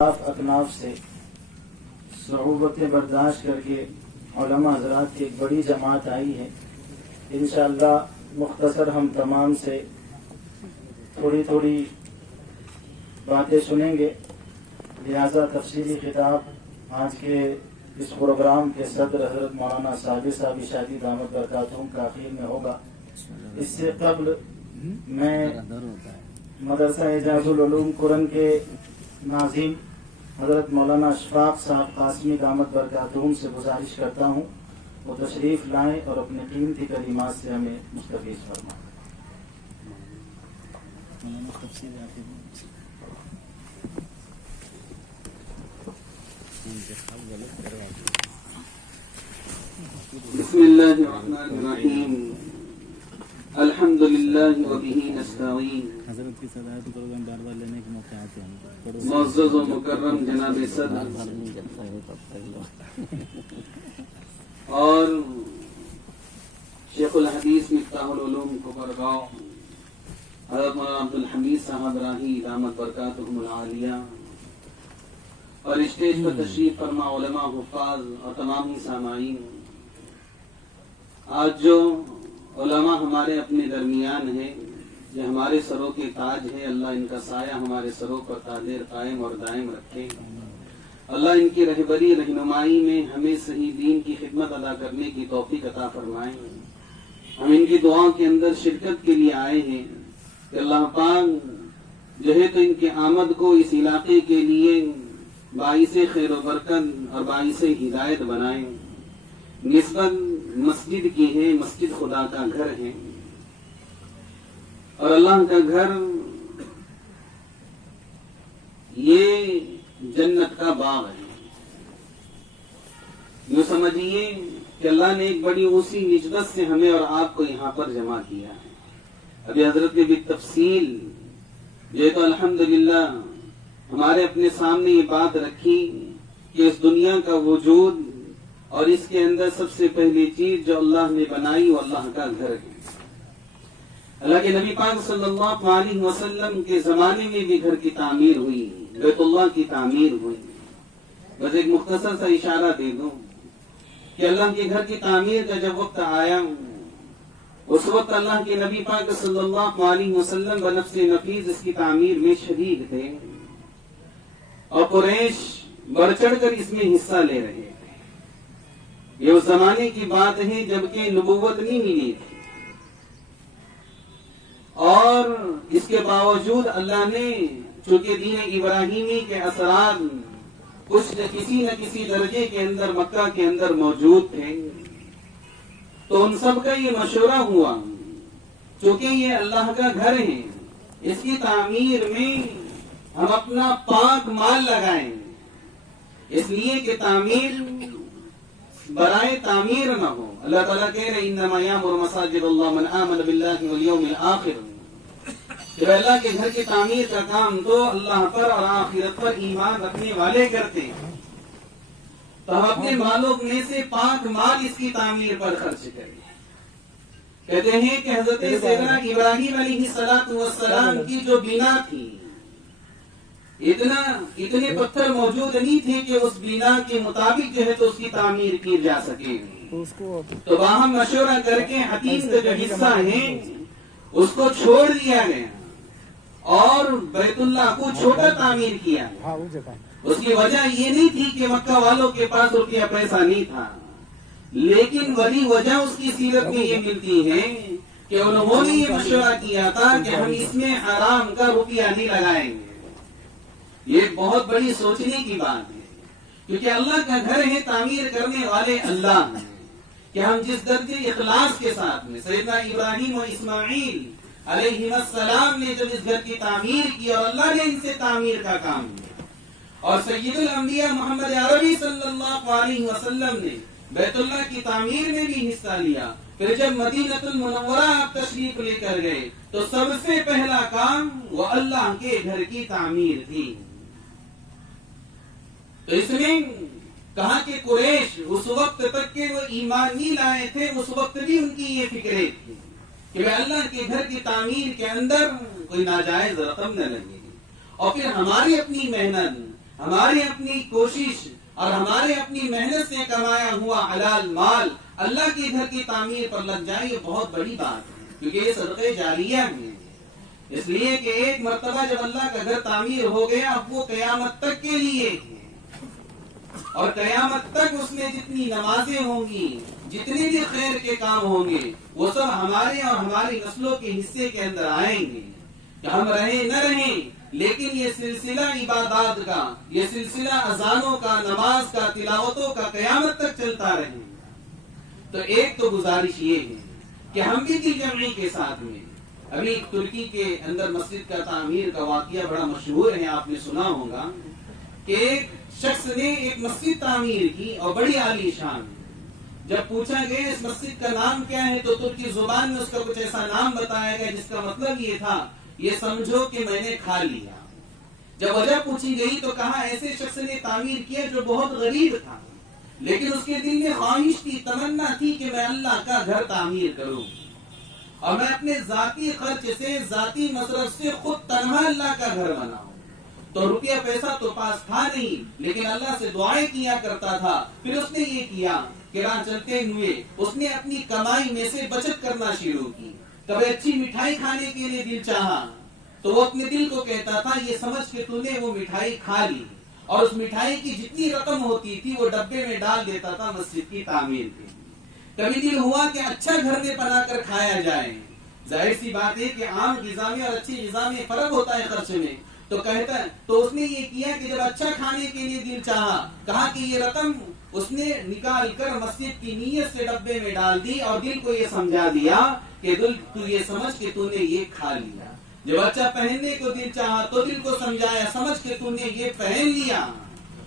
اکناف سے صعوبتیں برداشت کر کے علماء حضرات کی ایک بڑی جماعت آئی ہے. انشاءاللہ مختصر ہم تمام سے تھوڑی تھوڑی باتیں سنیں گے. لہذا تفصیلی خطاب آج کے اس پروگرام کے صدر حضرت مولانا صابر صاحب شادی دامت برکاتہم کا اخیر میں ہوگا. اس سے قبل میں مدرسہ اعجاز العلوم قرآن کے ناظم حضرت مولانا اشفاق صاحب قاسمی دامت برکاتہم سے گزارش کرتا ہوں وہ تشریف لائیں اور اپنے قیمتی کلمات سے ہمیں مستفیض فرمائیں. بسم الله الرحمن الرحيم الحمد لله وبه نستعين. حضرت کی صداقت پروگرام بار بار لینے کے موقع آتے ہیں. معزز و مکرم جناب صدر اور شیخ الحدیث مفتاح العلوم کوپرگاؤں حضرت مولانا عبد الحمید صاحب راہی دامت برکاتہم العالیہ اور اسٹیج پر تشریف فرما علماء حفاظ اور تمام سامعین. آج جو علماء ہمارے اپنے درمیان ہیں یہ ہمارے سروں کے تاج ہے. اللہ ان کا سایہ ہمارے سروں پر تاجر قائم اور دائم رکھے. اللہ ان کی رہبری رہنمائی میں ہمیں صحیح دین کی خدمت ادا کرنے کی توفیق عطا فرمائیں. ہم ان کی دعاؤں کے اندر شرکت کے لیے آئے ہیں کہ اللہ پاک جو ہے تو ان کے آمد کو اس علاقے کے لیے باعث خیر و برکت اور باعث ہدایت بنائیں. نسبت مسجد کی ہے، مسجد خدا کا گھر ہے اور اللہ کا گھر یہ جنت کا باغ ہے. یوں سمجھیے کہ اللہ نے ایک بڑی اونچی نسبت سے ہمیں اور آپ کو یہاں پر جمع کیا ہے. ابھی حضرت نے بھی تفصیل یہ تو الحمدللہ ہمارے اپنے سامنے یہ بات رکھی کہ اس دنیا کا وجود اور اس کے اندر سب سے پہلی چیز جو اللہ نے بنائی وہ اللہ کا گھر ہے. اللہ کے نبی پاک صلی اللہ علیہ وسلم کے زمانے میں بھی گھر کی تعمیر ہوئی، بیت اللہ کی تعمیر ہوئی. بس ایک مختصر سا اشارہ دے دوں کہ اللہ کے گھر کی تعمیر کا جب وقت آیا اس وقت اللہ کے نبی پاک صلی اللہ علیہ وسلم بنفس نفیس اس کی تعمیر میں شریک تھے اور قریش بڑھ چڑھ کر اس میں حصہ لے رہے تھے. یہ اس زمانے کی بات ہے جبکہ نبوت نہیں ملی تھی اور اس کے باوجود اللہ نے چونکہ دین ابراہیمی کے اثرات کچھ کسی نہ کسی درجے کے اندر مکہ کے اندر موجود تھے تو ان سب کا یہ مشورہ ہوا چونکہ یہ اللہ کا گھر ہے اس کی تعمیر میں ہم اپنا پاک مال لگائیں اس لیے کہ تعمیر برائے تعمیر نہ ہو. اللہ تعالیٰ کہہ رہے انما یامر مساجد اللہ من آمن باللہ والیوم الآخر. جب اللہ کے گھر کی تعمیر کا کام تو اللہ پر اور آخرت پر ایمان رکھنے والے کرتے ہیں تو ہم اپنے مالوں میں سے پاک مال اس کی تعمیر پر خرچ کریں. کہتے ہیں کہ حضرت سیدنا ابراہیم علیہ السلام کی جو بنا تھی اتنے پتھر موجود نہیں تھے کہ اس بنا کے مطابق جو ہے تو اس کی تعمیر کی جا سکے. تو وہاں مشورہ کر کے حتیم کا جو حصہ ہے اس کو چھوڑ دیا گیا اور بیت اللہ کو چھوٹا تعمیر کیا. اس کی وجہ یہ نہیں تھی کہ مکہ والوں کے پاس روپیہ پیسہ نہیں تھا لیکن بڑی وجہ اس کی سیرت میں یہ ملتی ہے کہ انہوں نے یہ مشورہ کیا تھا کہ ہم اس میں حرام کا روپیہ نہیں لگائیں گے. یہ بہت بڑی سوچنے کی بات ہے کیونکہ اللہ کا گھر ہے تعمیر کرنے والے اللہ ہیں کہ ہم جس درجے اخلاص کے ساتھ میں سیدنا ابراہیم و اسماعیل علیہ السلام نے جب اس گھر کی تعمیر کی اور اللہ نے ان سے تعمیر کا کام کیا اور سید الانبیاء محمد عربی صلی اللہ علیہ وسلم نے بیت اللہ کی تعمیر میں بھی حصہ لیا. پھر جب مدینہ المنورہ آپ تشریف لے کر گئے تو سب سے پہلا کام وہ اللہ کے گھر کی تعمیر تھی. تو اس میں کہا کہ قریش اس وقت تک کہ وہ ایمان نہیں لائے تھے اس وقت بھی ان کی یہ فکریں تھی کہ میں اللہ کے گھر کی تعمیر کے اندر کوئی ناجائز رقم نہ لگے گی اور پھر ہماری اپنی محنت ہماری اپنی کوشش اور ہمارے اپنی محنت سے کمایا ہوا حلال مال اللہ کے گھر کی تعمیر پر لگ جائے، یہ بہت بڑی بات ہے، کیونکہ یہ صدقہ جاریہ ہے۔ اس لیے کہ ایک مرتبہ جب اللہ کا گھر تعمیر ہو گیا، اب وہ قیامت تک کے لیے ہے، اور قیامت تک اس میں جتنی نمازیں ہوں گی، جتنے بھی خیر کے کام ہوں گے، وہ سب ہمارے اور ہماری نسلوں کے حصے کے اندر آئیں گے، کہ ہم رہیں نہ رہیں، لیکن یہ سلسلہ عبادات کا، یہ سلسلہ اذانوں کا، نماز کا، تلاوتوں کا قیامت تک چلتا رہے۔ تو ایک تو گزارش یہ ہے کہ ہم بھی دل جمعی کے ساتھ میں، ابھی ترکی کے اندر مسجد کا تعمیر کا واقعہ بڑا مشہور ہے، آپ نے سنا ہوگا کہ ایک شخص نے ایک مسجد تعمیر کی اور بڑی عالی شان۔ جب پوچھا گیا اس مسجد کا نام کیا ہے تو ترکی زبان میں اس کا کچھ ایسا نام بتایا گیا جس کا مطلب یہ تھا، یہ سمجھو کہ میں نے کھا لیا۔ جب وجہ پوچھی گئی تو کہا ایسے شخص نے تعمیر کیا جو بہت غریب تھا، لیکن اس کے دل میں خواہش تھی، تمنا تھی کہ میں اللہ کا گھر تعمیر کروں، اور میں اپنے ذاتی خرچ سے، ذاتی مصرف سے خود تنہا اللہ کا گھر بناؤں۔ تو روپیہ پیسہ تو پاس تھا نہیں، لیکن اللہ سے دعائیں کیا کرتا تھا۔ پھر اس نے یہ کیا کہ راہ چلتے ہوئے اس نے اپنی کمائی میں سے بچت کرنا شروع کی۔ کبھی اچھی مٹھائی کھانے کے لیے دل چاہا تو وہ اپنے دل کو کہتا تھا یہ سمجھ کے تو نے وہ مٹھائی کھا لی، اور اس مٹھائی کی جتنی رقم ہوتی تھی وہ ڈبے میں ڈال دیتا تھا مسجد کی تعمیر کے۔ کبھی دل ہوا کہ اچھا گھر میں بنا کر کھایا جائے، ظاہر سی بات ہے کہ عام غذا میں اور اچھی غذا میں فرق ہوتا ہے خرچ میں، تو کہتا ہے تو اس نے یہ کیا کہ جب اچھا کھانے کے لیے دل چاہا، کہا کہ یہ رقم اس نے نکال کر مسجد کی نیت سے ڈبے میں ڈال دی، اور دل کو یہ سمجھا دیا کہ دل تو یہ سمجھ کہ تو نے یہ کھا لیا۔ جب اچھا پہننے کو دل چاہا تو دل کو سمجھایا، سمجھ کے تو نے یہ پہن لیا،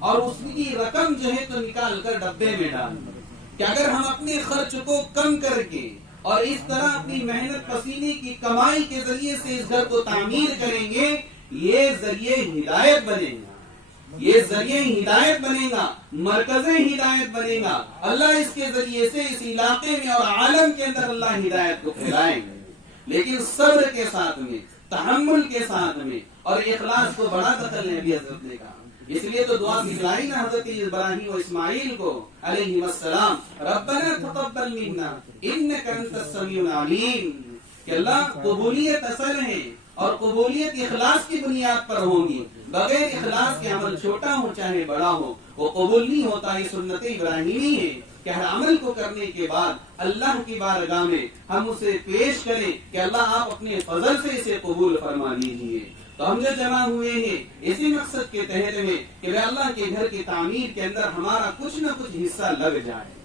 اور اس کی رقم جو ہے تو نکال کر ڈبے میں ڈال دی۔ کہ اگر ہم اپنے خرچ کو کم کر کے اور اس طرح اپنی محنت پسینے کی کمائی کے ذریعے سے اس گھر کو تعمیر کریں گے، یہ ذریعہ ہدایت بنے گا، یہ ذریعہ ہدایت بنے گا، مرکز ہدایت بنے گا۔ اللہ اس کے ذریعے سے اس علاقے میں اور عالم کے اندر اللہ ہدایت کو پھیلائیں گے، لیکن صبر کے ساتھ میں، تحمل کے ساتھ میں، اور اخلاص کو بڑا دخل ہے بھی حضرت نے کہا۔ اس لیے تو دعا سکھلائی نا حضرت ابراہیم و اسماعیل کو علیہ السلام، ربنا تقبل منا انک انت السمیع العلیم، کہ اللہ قبولیت اصل ہے اور قبولیت اخلاص کی بنیاد پر ہوگی، بغیر اخلاص کے عمل چھوٹا ہو چاہے بڑا ہو وہ قبول نہیں ہوتا۔ یہ سنت ابراہیمی ہے کہ ہر عمل کو کرنے کے بعد اللہ کی بارگاہ میں ہم اسے پیش کریں کہ اللہ آپ اپنے فضل سے اسے قبول فرما لیجیے۔ تو ہم جو جمع ہوئے ہیں اسی مقصد کے تحت میں کہ اللہ کے گھر کی تعمیر کے اندر ہمارا کچھ نہ کچھ حصہ لگ جائے،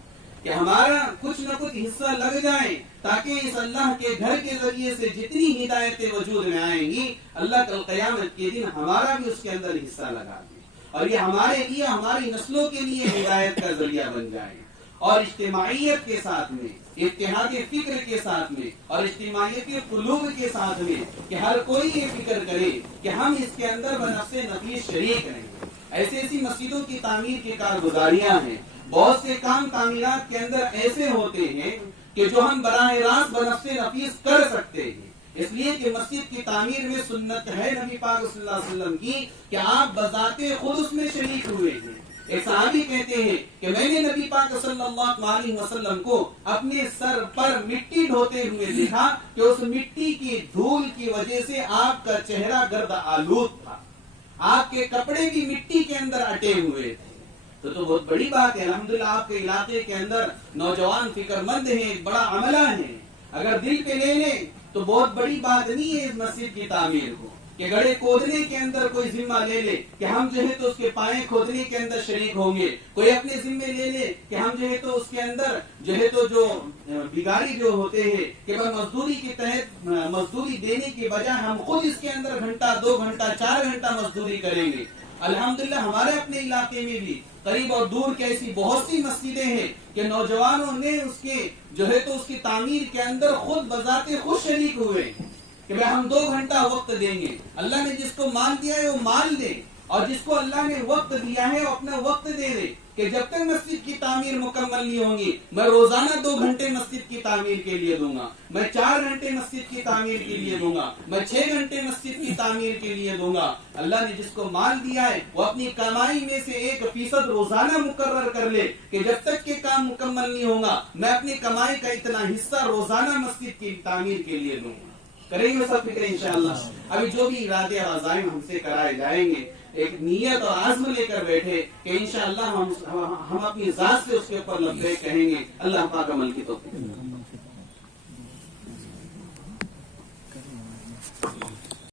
کہ ہمارا کچھ نہ کچھ حصہ لگ جائے، تاکہ اس اللہ کے گھر کے ذریعے سے جتنی ہدایتیں وجود میں آئیں گی، اللہ کل قیامت کے دن ہمارا بھی اس کے اندر حصہ لگا دے، اور یہ ہمارے لیے، ہماری نسلوں کے لیے ہدایت کا ذریعہ بن جائے۔ اور اجتماعیت کے ساتھ میں، اتحاد فکر کے ساتھ میں، اور اجتماعیت قلوب کے ساتھ میں، کہ ہر کوئی یہ فکر کرے کہ ہم اس کے اندر بنفس نفیس شریک رہیں۔ ایسی ایسی مسجدوں کی تعمیر کی کارگزاریاں ہیں، بہت سے کام تعمیرات کے اندر ایسے ہوتے ہیں کہ جو ہم براہ راست بنفس نفیس کر سکتے ہیں، اس لیے کہ مسجد کی تعمیر میں سنت ہے نبی پاک صلی اللہ علیہ وسلم کی کہ آپ بذات خود اس میں شریک ہوئے ہیں۔ ایک صحابی کہتے ہیں کہ میں نے نبی پاک صلی اللہ علیہ وسلم کو اپنے سر پر مٹی ڈھوتے ہوئے دیکھا کہ اس مٹی کی دھول کی وجہ سے آپ کا چہرہ گرد آلود تھا، آپ کے کپڑے بھی مٹی کے اندر اٹے ہوئے تھے۔ تو بہت بڑی بات ہے، الحمدللہ آپ کے علاقے کے اندر نوجوان فکر مند ہیں، ایک بڑا عملہ ہے، اگر دل پہ لے لیں تو بہت بڑی بات نہیں ہے اس مسجد کی تعمیر کو، کہ گڑھے کھودنے کے اندر کوئی ذمہ لے لے کہ ہم جو ہے تو اس کے پائیں کھودنے کے اندر شریک ہوں گے، کوئی اپنے ذمے لے لے کہ ہم جو ہے تو اس کے اندر جو ہے تو جو بگاڑی جو ہوتے ہیں کہ مزدوری کے تحت مزدوری دینے کے بجائے ہم خود اس کے اندر گھنٹہ 2 گھنٹہ 4 گھنٹہ مزدوری کریں گے۔ الحمدللہ ہمارے اپنے علاقے میں بھی قریب اور دور کی ایسی بہت سی مسجدیں ہیں کہ نوجوانوں نے اس کے جو ہے تو اس کی تعمیر کے اندر خود بذات خود شریک ہوئے کہ ہم 2 گھنٹہ وقت دیں گے، اللہ نے جس کو مال دیا ہے وہ مال دے، اور جس کو اللہ نے وقت دیا ہے وہ اپنا وقت دے دے کہ جب تک مسجد کی تعمیر مکمل نہیں ہوگی میں روزانہ 2 گھنٹے مسجد کی تعمیر کے لیے دوں گا، میں 4 گھنٹے مسجد کی تعمیر کے لیے دوں گا، میں 6 گھنٹے مسجد کی تعمیر کے لیے دوں گا۔ اللہ نے جس کو مال دیا ہے وہ اپنی کمائی میں سے 1% روزانہ مقرر کر لے کہ جب تک کہ کام مکمل نہیں ہوگا میں اپنی کمائی کا اتنا حصہ روزانہ مسجد کی تعمیر کے لیے دوں گا۔ کریں گے سب فکر انشاءاللہ۔ ابھی جو بھی ارادے اور عزائم ہم سے کرائے جائیں گے ایک نیت اور عزم لے کر بیٹھے کہ انشاءاللہ ہم اپنی ذات سے اس کے اوپر لبیک کہیں گے۔ اللہ پاک عمل کی توفیق۔